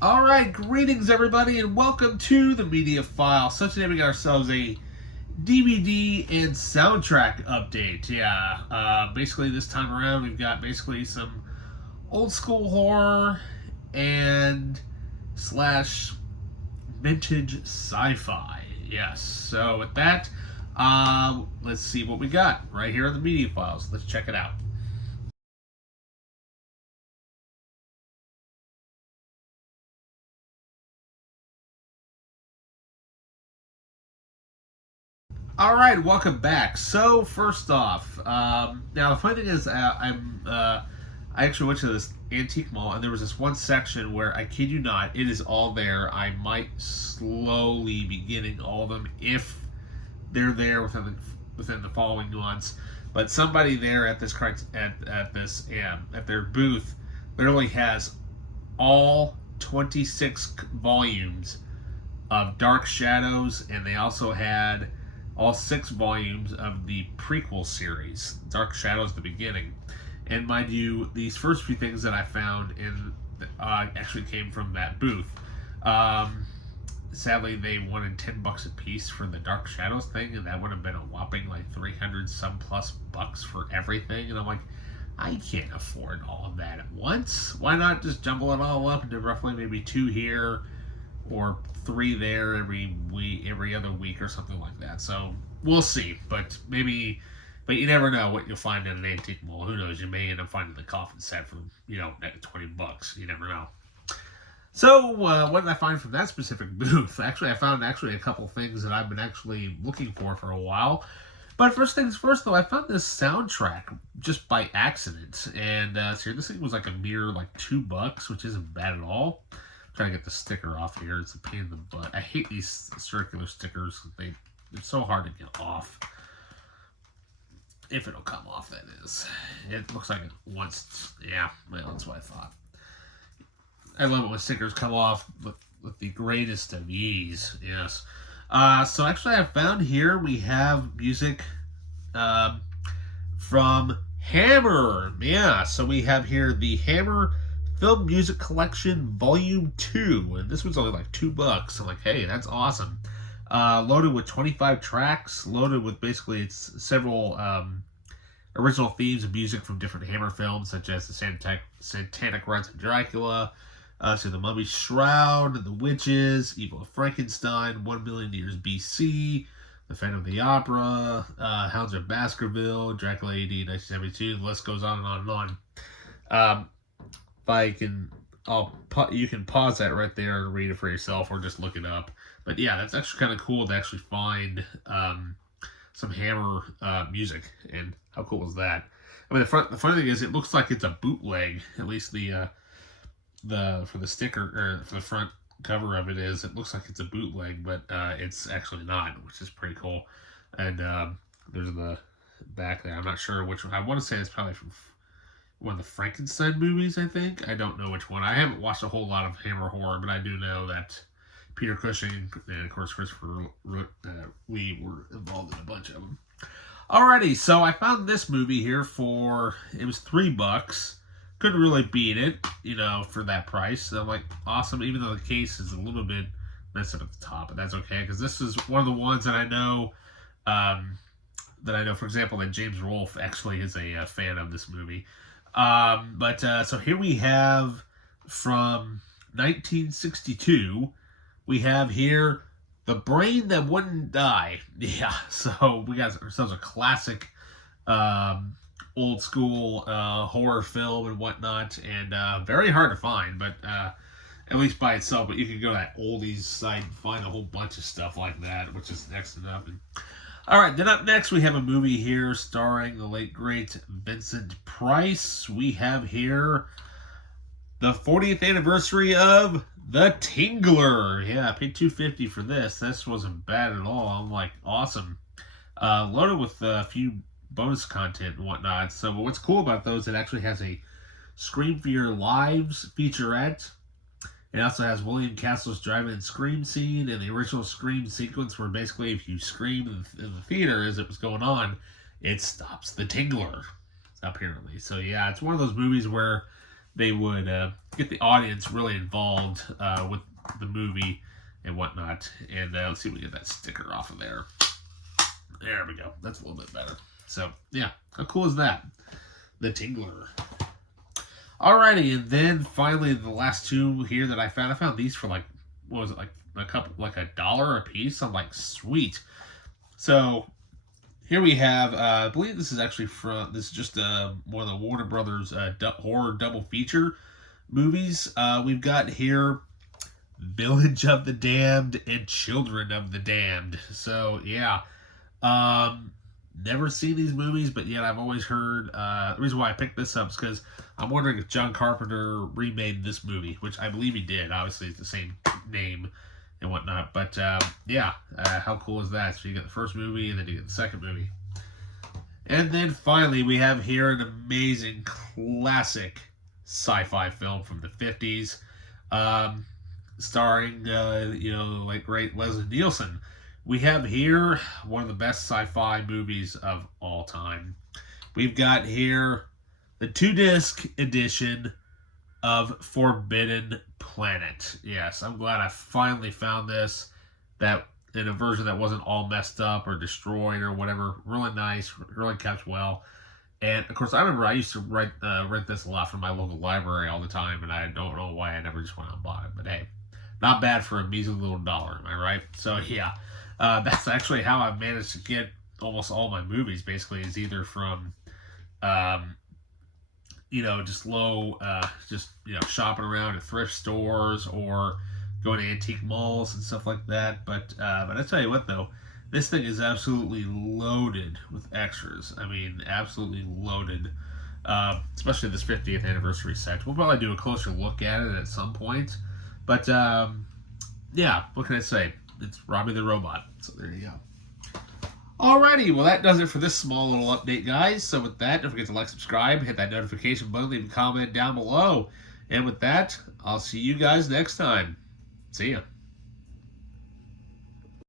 Alright, greetings everybody, and welcome to the Media File. So today we got ourselves a DVD and soundtrack update. Basically this time around we've got basically some old school horror and slash vintage sci-fi. Yes, so with that, let's see what we got right here on the Media Files. Let's check it out. All right, welcome back. So first off, now the funny thing is, I actually went to this antique mall, and there was this one section where I kid you not, it is all there. I might slowly be getting all of them if they're there within the following months. But somebody there at this at their booth literally has all 26 volumes of Dark Shadows, and they also had all 6 volumes of the prequel series, Dark Shadows: The Beginning. And mind you, these first few things that I found actually came from that booth. Sadly, they wanted $10 a piece for the Dark Shadows thing, and that would have been a whopping like 300 some plus bucks for everything. And I'm like, I can't afford all of that at once. Why not just jumble it all up into roughly maybe 2 here or 3 there every week, every other week or something like that. So we'll see. But you never know what you'll find in an antique mall. Who knows? You may end up finding the coffin set for at $20. You never know. So what did I find from that specific booth? Actually, I found a couple things that I've been actually looking for a while. But first things first, though, I found this soundtrack just by accident, and so this thing was like a mere like $2, which isn't bad at all. I'm trying to get the sticker off here. It's a pain in the butt. I hate these circular stickers. They're so hard to get off. If it'll come off, that is. It looks like it wants. Yeah, well, that's what I thought. I love it when stickers come off with the greatest of ease. Yes. So actually, I found here we have music from Hammer. Yeah. So we have here the Hammer Film Music Collection Volume 2, and this was only like $2. I'm like, hey, that's awesome. Loaded with 25 tracks, loaded with basically it's several original themes of music from different Hammer films, such as the Satanic Rites of Dracula, so The Mummy's Shroud, The Witches, Evil of Frankenstein, 1 Million Years BC, The Phantom of the Opera, Hounds of Baskerville, Dracula AD 1972. The list goes on and on and on. You can pause that right there and read it for yourself, or just look it up. But yeah, that's actually kind of cool to actually find some Hammer music, and how cool is that? I mean, the funny thing is, it looks like it's a bootleg. At least for the sticker or for the front cover of it is. It looks like it's a bootleg, but it's actually not, which is pretty cool. And there's the back there. I'm not sure which one. I want to say it's probably from one of the Frankenstein movies, I think. I don't know which one. I haven't watched a whole lot of Hammer horror, but I do know that Peter Cushing and, of course, Christopher we were involved in a bunch of them. Alrighty, so I found this movie here it was $3. Couldn't really beat it, for that price. So I'm like, awesome, even though the case is a little bit messed up at the top, but that's okay, because this is one of the ones that I know, for example, that James Rolfe actually is a fan of this movie. So here we have from 1962, we have here The Brain That Wouldn't Die. Yeah, so we got ourselves a classic old school horror film and whatnot, and very hard to find, but at least by itself. But you can go to that oldies site and find a whole bunch of stuff like that, which is next to nothing. All right, then up next we have a movie here starring the late great Vincent Price. We have here the 40th anniversary of The Tingler. Yeah, I paid $2.50 for this. This wasn't bad at all. I'm like, awesome. Loaded with a few bonus content and whatnot. So what's cool about those, it actually has a Scream for Your Lives featurette. It also has William Castle's drive-in scream scene and the original Scream sequence, where basically if you screamed in the theater as it was going on, it stops the tingler, apparently. So yeah, it's one of those movies where they would get the audience really involved with the movie and whatnot. And let's see if we get that sticker off of there. There we go. That's a little bit better. So, yeah. How cool is that? The Tingler. Alrighty, and then finally the last two here that I found. I found these for like, what was it, like a couple, like $1 a piece? I'm like, sweet. So, here we have, I believe this is actually this is just one of the Warner Brothers horror double feature movies. We've got here Village of the Damned and Children of the Damned. So, yeah. Never seen these movies, but yet I've always heard, the reason why I picked this up is because I'm wondering if John Carpenter remade this movie, which I believe he did. Obviously, it's the same name and whatnot, but yeah, how cool is that? So you get the first movie, and then you get the second movie. And then finally, we have here an amazing classic sci-fi film from the 50s, starring, like great Leslie Nielsen. We have here one of the best sci-fi movies of all time. We've got here the 2-disc edition of Forbidden Planet. Yes, I'm glad I finally found this, that in a version that wasn't all messed up or destroyed or whatever. Really nice, really kept well. And of course, I remember I used to rent this a lot from my local library all the time, and I don't know why I never just went out and bought it. But hey, not bad for a measly little $1, am I right? So yeah. That's actually how I've managed to get almost all my movies, basically, is either from, just shopping around at thrift stores or going to antique malls and stuff like that. But I tell you what, though, this thing is absolutely loaded with extras. I mean, absolutely loaded, especially this 50th anniversary set. We'll probably do a closer look at it at some point. But, yeah, what can I say? It's Robbie the Robot. So there you go. Alrighty, well that does it for this small little update, guys. So with that, don't forget to like, subscribe, hit that notification button, leave a comment down below. And with that, I'll see you guys next time. See ya.